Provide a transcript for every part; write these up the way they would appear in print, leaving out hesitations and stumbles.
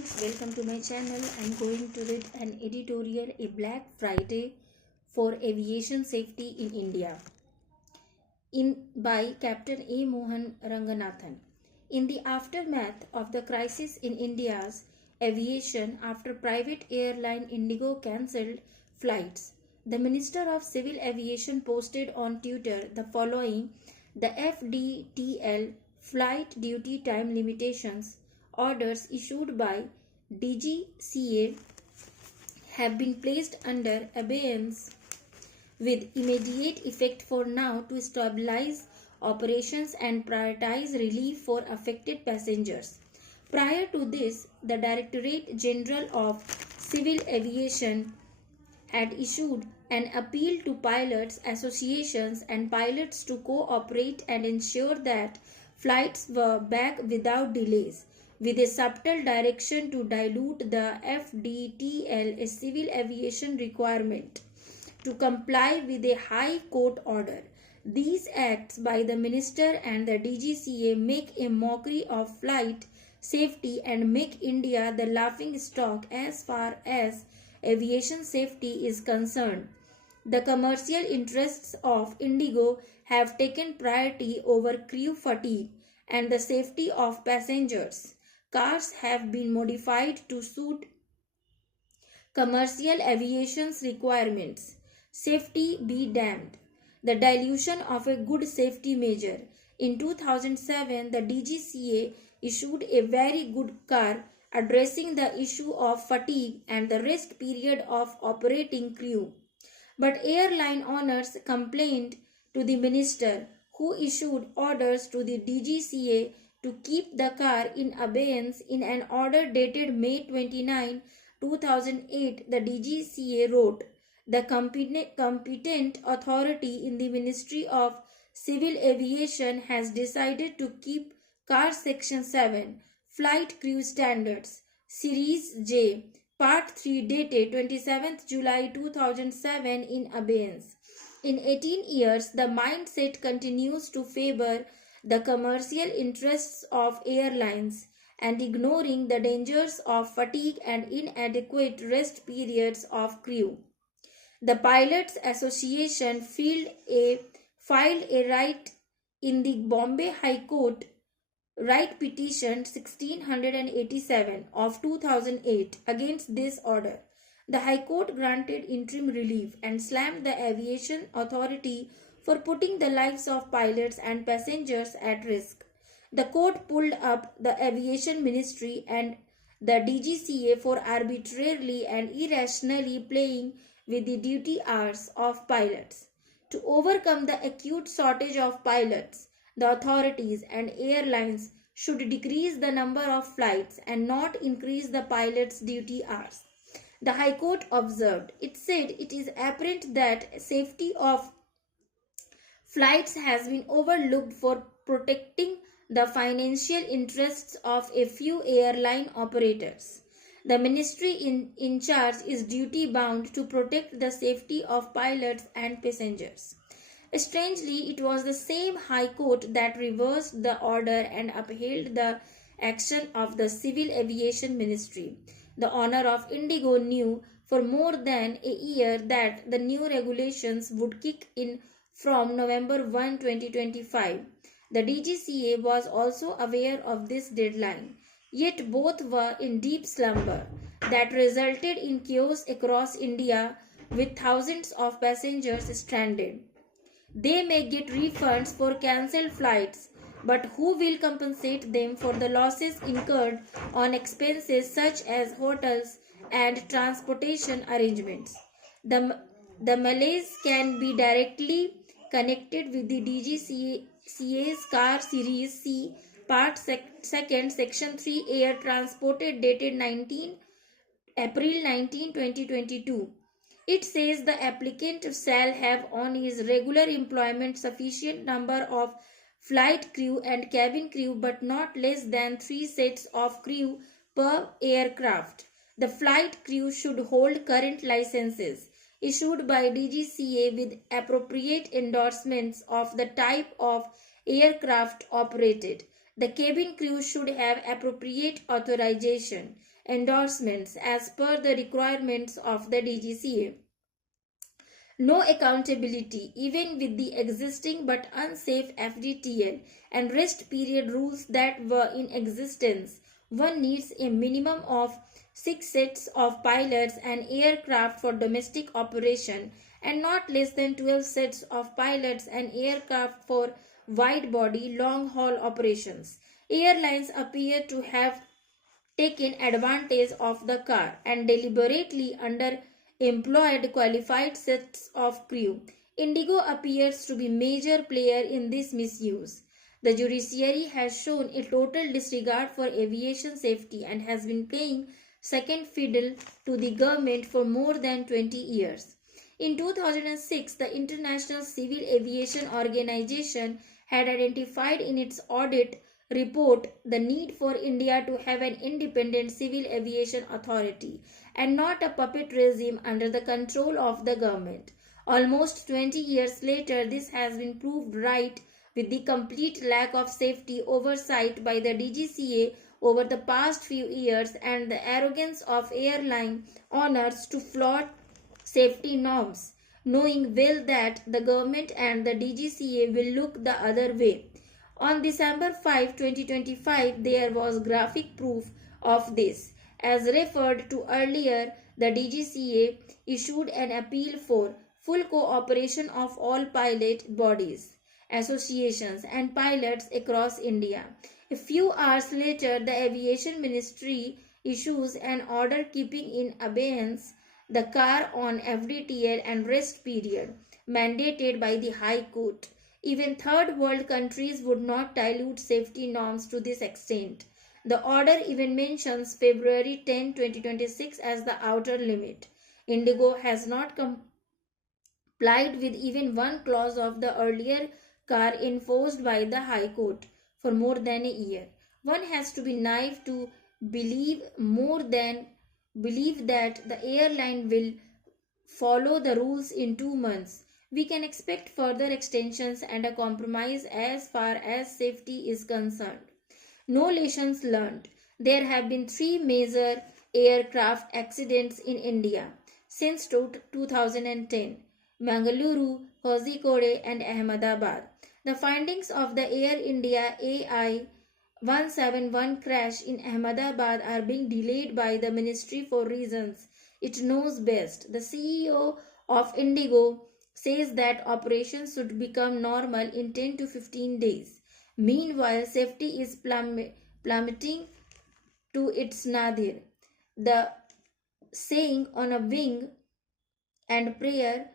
friends, welcome to my channel. I'm going to read an editorial, A Black Friday for Aviation Safety in India, by Captain A. Mohan Ranganathan. In the aftermath of the crisis in India's aviation after private airline Indigo cancelled flights, the Minister of Civil Aviation posted on Twitter the following: the FDTL flight duty time limitations orders issued by DGCA have been placed under abeyance with immediate effect for now to stabilize operations and prioritize relief for affected passengers. Prior to this, the Directorate General of Civil Aviation had issued an appeal to pilots associations and pilots to cooperate and ensure that flights were back without delays, with a subtle direction to dilute the FDTL, a civil aviation requirement, to comply with a High Court order. These acts by the Minister and the DGCA make a mockery of flight safety and make India the laughing stock as far as aviation safety is concerned. The commercial interests of Indigo have taken priority over crew fatigue and the safety of passengers. Cars have been modified to suit commercial aviation's requirements. Safety be damned. The dilution of a good safety measure. In 2007, the DGCA issued a very good car addressing the issue of fatigue and the rest period of operating crew. But airline owners complained to the minister, who issued orders to the DGCA to keep the car in abeyance. In an order dated May 29, 2008, the DGCA wrote, the competent authority in the Ministry of Civil Aviation has decided to keep Car Section 7, Flight Crew Standards, Series J, Part 3 dated 27 July 2007 in abeyance. In 18 years, the mindset continues to favor the commercial interests of airlines and ignoring the dangers of fatigue and inadequate rest periods of crew. The Pilots Association filed a right in the Bombay High Court Right Petition 1687 of 2008 against this order. The High Court granted interim relief and slammed the Aviation Authority for putting the lives of pilots and passengers at risk. The court pulled up the Aviation Ministry and the DGCA for arbitrarily and irrationally playing with the duty hours of pilots. To overcome the acute shortage of pilots, the authorities and airlines should decrease the number of flights and not increase the pilots' duty hours. The High Court observed. It said it is apparent that safety of flights has been overlooked for protecting the financial interests of a few airline operators. The ministry in charge is duty-bound to protect the safety of pilots and passengers. Strangely, it was the same High Court that reversed the order and upheld the action of the Civil Aviation Ministry. The owner of Indigo knew for more than a year that the new regulations would kick in from November 1, 2025. The DGCA was also aware of this deadline. Yet both were in deep slumber that resulted in chaos across India with thousands of passengers stranded. They may get refunds for cancelled flights, but who will compensate them for the losses incurred on expenses such as hotels and transportation arrangements? The malaise can be directly connected with the DGCA's Car Series C, Part 2nd, Section 3 Air Transported dated April 19, 2022. It says the applicant shall have on his regular employment sufficient number of flight crew and cabin crew but not less than 3 sets of crew per aircraft. The flight crew should hold current licenses issued by DGCA with appropriate endorsements of the type of aircraft operated. The cabin crew should have appropriate authorization endorsements as per the requirements of the DGCA. No accountability, even with the existing but unsafe FDTL and rest period rules that were in existence. One needs a minimum of 6 sets of pilots and aircraft for domestic operation and not less than 12 sets of pilots and aircraft for wide-body long-haul operations. Airlines appear to have taken advantage of the car and deliberately underemployed qualified sets of crew. Indigo appears to be major player in this misuse. The judiciary has shown a total disregard for aviation safety and has been playing second fiddle to the government for more than 20 years. In 2006, the International Civil Aviation Organization had identified in its audit report the need for India to have an independent civil aviation authority and not a puppet regime under the control of the government. Almost 20 years later, this has been proved right with the complete lack of safety oversight by the DGCA over the past few years and the arrogance of airline owners to flout safety norms, knowing well that the government and the DGCA will look the other way. On December 5, 2025, there was graphic proof of this. As referred to earlier, the DGCA issued an appeal for full cooperation of all pilot bodies, associations and pilots across India. A few hours later, the Aviation Ministry issues an order keeping in abeyance the car on FDTL and rest period mandated by the High Court. Even third world countries would not dilute safety norms to this extent. The order even mentions February 10, 2026 as the outer limit. Indigo has not complied with even one clause of the earlier car enforced by the High Court for more than a year. One has to be naive to believe that the airline will follow the rules in 2 months. We can expect further extensions and a compromise as far as safety is concerned. No lessons learned. There have been 3 major aircraft accidents in India since 2010: Mangaluru, Kozhikode and Ahmedabad. The findings of the Air India AI 171 crash in Ahmedabad are being delayed by the ministry for reasons it knows best. The CEO of Indigo says that operations should become normal in 10 to 15 days. Meanwhile, safety is plummeting to its nadir. The saying on a wing and prayer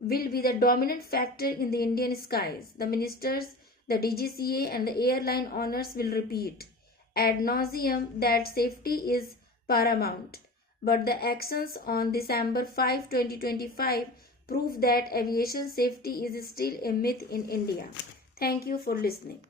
will be the dominant factor in the Indian skies. The ministers, the DGCA and the airline owners will repeat ad nauseum that safety is paramount. But the actions on December 5, 2025 prove that aviation safety is still a myth in India. Thank you for listening.